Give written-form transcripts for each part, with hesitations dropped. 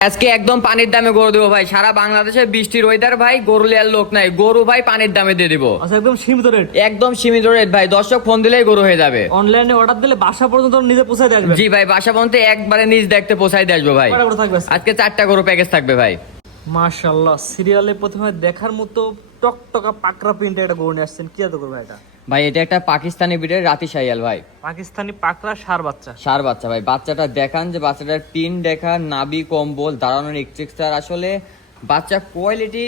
আজকে একদম পানির দামে গরু দেবো ভাই। সারা বাংলাদেশে বৃষ্টির ওয়েদার ভাই, গরু লেয়ার লোক নাই, গরু ভাই পানির দামে দিয়ে দিব। আচ্ছা, একদম সীমিত রেট। একদম সীমিত রেট ভাই, দর্শক ফোন দিলেই গরু হয়ে যাবে। অনলাইনে অর্ডার দিলে বাসা পর্যন্ত নিজে পৌঁছায় দিয়ে আসবে? জি ভাই, বাসা পর্যন্ত একবারে নিজ দেখতে পৌঁছাই দিয়ে আসবো ভাই। কয়টা গরু থাকবে আজকে? আজকে 4টা গরু প্যাকেজ থাকবে ভাই। মাশাআল্লাহ, সিরিয়ালে প্রথমে দেখার মতো টকটকা পাকড়া প্রিন্টের একটা গরু নিয়ে আসছেন। কি এত করবে এটা? ভাই এটা একটা পাকিস্তানি ব্রিডের রাতি শাইয়াল ভাই, পাকিস্তানি পাকড়া ষাঁড় বাচ্চা। ষাঁড় বাচ্চা ভাই। বাচ্চাটা দেখান, যে বাচ্চাটার পিন দেখান, নাভি কম্বল, দাঁড়ানোর এক্সট্রিক্সার, আসলে বাচ্চা কোয়ালিটি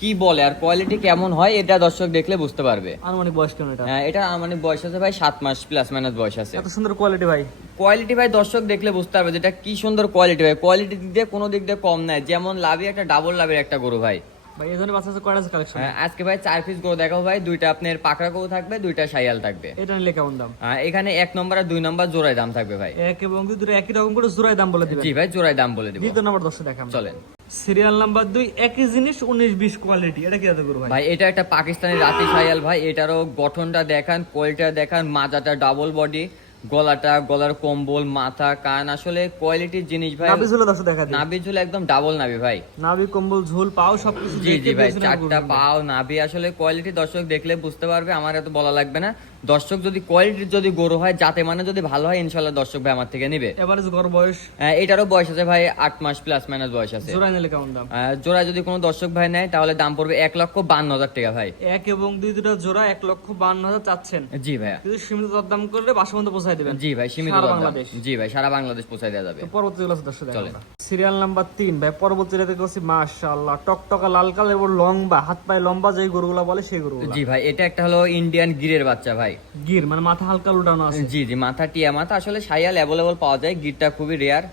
কি বলে আর কোয়ালিটি কেমন হয় এটা দর্শক দেখলে বুঝতে পারবে। আনুমানিক বয়স কেমন এটা? হ্যাঁ, এটা মানে বয়স আছে ভাই 7 মাস প্লাস মাইনাস বয়স আছে। এত সুন্দর কোয়ালিটি ভাই। কোয়ালিটি ভাই দর্শক দেখলে বুঝতে পারবে যেটা কি সুন্দর কোয়ালিটি ভাই। কোয়ালিটি দিক দিয়ে কোনো দিক দিয়ে কম নাই। যেমন লাভি একটা ডাবল লাভের একটা গরু ভাই। ভাই এই ধরনের বাচ্চা আছে কয়টা কালেকশন? আজকে ভাই 4 পিস গরু দেখাবো ভাই। 2টা আপনার পাকড়া গরু থাকবে, 2টা শাইয়াল থাকবে। এটা নিলে কেমন দাম? এখানে 1 নম্বর আর 2 নম্বর জোড়ায় দাম থাকবে ভাই। এক এবং দুই দুটো একই রকম করে জোড়ায় দাম বলে দিবেন? জি ভাই, জোড়ায় দাম বলে দিব। দ্বিতীয় নম্বর দর্শক দেখাম, চলেন। সিরিয়াল নাম্বার 2, একই জিনিস 19-20 কোয়ালিটি। এটা কি এত করবে ভাই? ভাই এটা একটা পাকিস্তানি রাতি শাইয়াল ভাই। এটারও গঠনটা দেখান, কোয়ালিটিটা দেখান, মাজাটা ডাবল বডি, গলাটা, গলার কম্বল, মাথা, কান, আসলে কোয়ালিটির জিনিস ভাই। নাভি ঝুলে দর্শক দেখা দিই। নাভি ঝুল একদম ডাবল নাভি ভাই। নাভি কম্বল ঝুল পাও সবকিছু জি জি দেখে ভাই, বুঝে নেওয়া 4টা গরু। পাও নাভি, আসলে কোয়ালিটি দর্শক দেখলে বুঝতে পারবে, আমার এত বলা লাগবে না। দর্শক যদি কোয়ালিটির যদি গরু হয়, যাতে মানে যদি ভালো হয়, ইনশাল্লাহ দর্শক ভাই আমার থেকে নিবে। এভারেজ গড় বয়স? এটারও বয়স আছে ভাই 8 মাস প্লাস মাইনাস বয়স আছে। জোড়ায় নিলে কেমন দাম? জোড়ায় যদি কোনো দর্শক ভাই নেয় তাহলে দাম পড়বে 1,52,000 টাকা ভাই। এক এবং দুই দুটো জোড়া 1,52,000 চাচ্ছেন? জি ভাইয়া। কিন্তু সীমিত দরদাম করলে বাসা পর্যন্ত পৌঁছায় দিবেন? জি ভাই, সীমিত সারা দরদাম। বাংলাদেশ? জি ভাই, সারা বাংলাদেশ পৌঁছায় দেওয়া যাবে। তো পরবর্তী যেগুলো আছে দর্শক চলেন। সিরিয়াল নাম্বার 3 ভাই, পরবর্তী যেটা দেখছি মাশাআল্লাহ টকটকা লাল কালার এবং লম্বা, হাত পায়ে লম্বা, যেই গরুগুলা বলে সেই গরুগুলা। জি ভাই, এটা একটা হলো ইন্ডিয়ান গিরের বাচ্চা ভাই। গির মানে মাথা হালকা উল্টানো আছে? জি জি, মাথা টিয়া মাথা। আসলে শাইয়াল অ্যাভেলেবল পাওয়া যায়, গিরটা খুবই রেয়ার।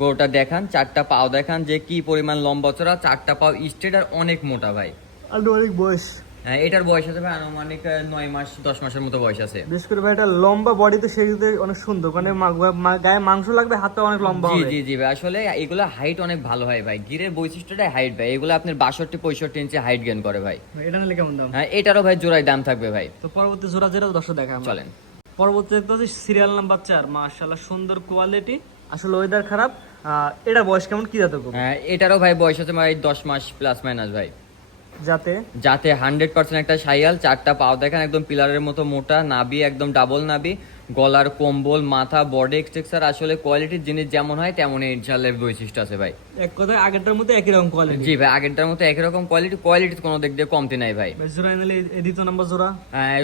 গরুটা দেখান, 4টা পাও দেখান যে কি পরিমাণ লম্বা চড়া, 4টা পাও স্ট্রেট আর অনেক মোটা ভাই। আনুমানিক বয়স? এটার বয়স আছে ভাই আনুমানিক 9 মাস 10 মাসের মতো বয়স আছে। বিশেষ করে ভাই এটা লম্বা বডি, তো সেই দিকে অনেক সুন্দর, মানে গায়ে মাংস লাগবে, হাতটা অনেক লম্বা জি হবে। জি জি ভাই, আসলে এগুলা হাইট অনেক ভালো হয় ভাই। গিরের বৈশিষ্ট্যটাই হাইট ভাই। এগুলো আপনার 62-65 ইঞ্চি হাইট গেইন করে ভাই। এটা নিলে কেমন দাম? এটারও ভাই জোড়ায় দাম থাকবে ভাই। তো পরবর্তী জোড়া যেটা দর্শক দেখা আমরা। চলেন। পরবর্তী দেখতে হচ্ছে সিরিয়াল নাম্বার 4, মাশাআল্লাহ সুন্দর কোয়ালিটি, আসলে ওয়েদার খারাপ। এটা বয়স কেমন, কি জাতের গরু? এটারও ভাই বয়স আছে ভাই 10 মাস প্লাস মাইনাস ভাই। যাতে? যাতে 100% একটা শাইয়াল। 4টা পাও দেখেন, একদম পিলারের মতো মোটা, নাভি একদম ডাবল নাভি, গলার কম্বল, মাথা, বডি এক্সট্রাকচার, আসলে কোয়ালিটির জিনিস যেমন হয় তেমনই ইনশাআল্লাহ বৈশিষ্ট্য আছে ভাই। এক কথায় আগেরটার মধ্যে একই রকম কোয়ালিটি? জি ভাই, আগেরটার মতো একই রকম কোয়ালিটি। কোয়ালিটির কোনো দিক দিয়ে কমতি নাই ভাই। জোড়া নিলে দ্বিতীয় নাম্বার জোড়া?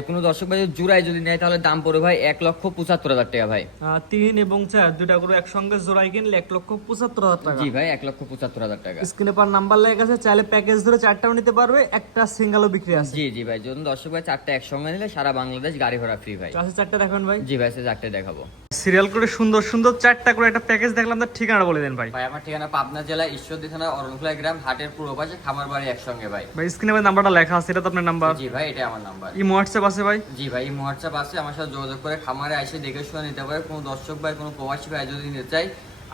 কোনো দর্শক ভাই জোড়ায় যদি নেয় তাহলে দাম পড়বে ভাই 1,75,000 টাকা ভাই। 3 এবং 4 দুইটা করে একসঙ্গে জোড়ায় কিনলে 1,75,000 টাকা। জি ভাই, 1,75,000 টাকা। স্ক্রিনে পার নাম্বার লেখা আছে, চাইলে প্যাকেজ ধরে 4টাও নিতে পারবে, একটা সিঙ্গেলও বিক্রি আছে। জি জি ভাই, যদি দর্শক ভাই 4টা একসঙ্গে নিলে সারা বাংলাদেশ গাড়ি ভাড়া ফ্রি ভাই। ক্লাসে 4টা দেখেন ভাই। জি ভাই, 4টে দেখাবো। সিরিয়াল করে সুন্দর সুন্দর 4টা করে একটা প্যাকেজ দেখলাম, তার ঠিকানা বলে দেন ভাই। ভাই আমার ঠিকানা পাবনা জেলা ঈশ্বরদী থানা অরণখোলা গ্রাম, হাটের পূর্ব পাশে, খামার বাড়ি একসঙ্গে ভাই। ভাই স্ক্রিনে ভাই নাম্বারটা লেখা আছে, এটা তো আপনার নাম্বার? জি ভাই, এটা আমার নাম্বার। এই হোয়াটসঅ্যাপ আছে ভাই? জি ভাই, এই হোয়াটসঅ্যাপ আছে। আমার সাথে যোগাযোগ করে খামারে এসে দেখে শুনে নিতে পারে। কোনো দর্শক ভাই, কোনো প্রবাসী ভাই যদি নিতে চাই,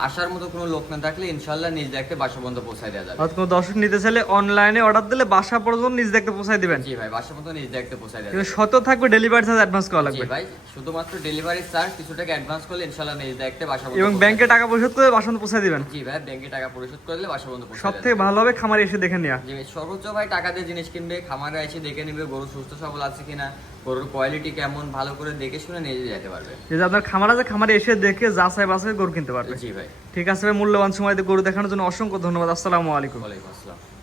আসার মতো কোনো লোক না থাকলে ইনশাআল্লাহ নিজ দেখতে বাসা পর্যন্ত পৌঁছায় দেওয়া যাবে। আর কোনো দর্শক নিতে চাইলে অনলাইনে অর্ডার দিলে বাসা পর্যন্ত নিজ দেখতে পৌঁছায় দিবেন? জি ভাই, বাসা পর্যন্ত নিজ দেখতে পৌঁছায় দেওয়া কিন্তু যাবে। শত থাকবে ডেলিভারি চার্জ অ্যাডভান্স করা জি লাগবে? ভাই, শুধুমাত্র ডেলিভারি চার্জ কিছু টাকা অ্যাডভান্স করলে ইনশাআল্লাহ নিজ দেখতে বাসা পর্যন্ত এবং পৌঁছায় ব্যাংকে দেওয়া টাকা পরিশোধ করে বাসা পর্যন্ত পৌঁছায় দিবেন? যাবে। জি ভাই, ব্যাংকে টাকা পরিশোধ করলে বাসা পর্যন্ত পৌঁছায় সব দেওয়া থেকে যাবে। ভালো হবে খামারে এসে দেখে নেওয়া। জি ভাই, সর্বোচ্চ ভাই টাকা দিয়ে জিনিস কিনবে, খামারে এসে দেখে নিবে গরু সুস্থ সবল আছে কিনা, গরুর কোয়ালিটি কেমন, ভালো করে দেখে শুনে নিয়ে যেতে পারবে। যদি আপনার খামার আছে, খামারে এসে দেখে যাচাই বাছাই গরু কিনতে পারবে। জি ভাই। ঠিক আছে ভাই, মূল্যবান সময় দিয়ে গরু দেখানোর জন্য অসংখ্য ধন্যবাদ। আসসালামু আলাইকুম। ওয়ালাইকুম আসসালাম।